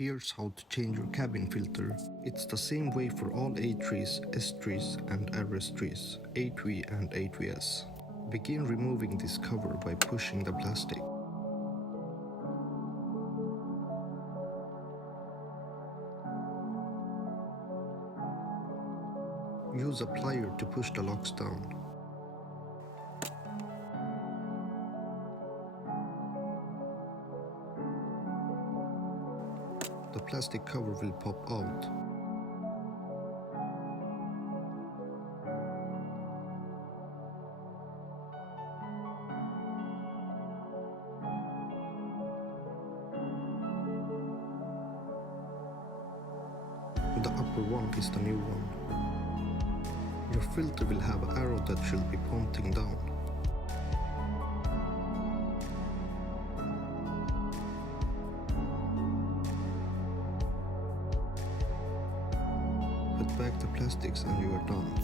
Here's how to change your cabin filter. It's the same way for all A3s, S3s and RS3s, 8V and 8VS. Begin removing this cover by pushing the plastic. Use a plier to push the locks down. The plastic cover will pop out. The upper one is the new one. Your filter will have an arrow that should be pointing down. Put back the plastics and you are done.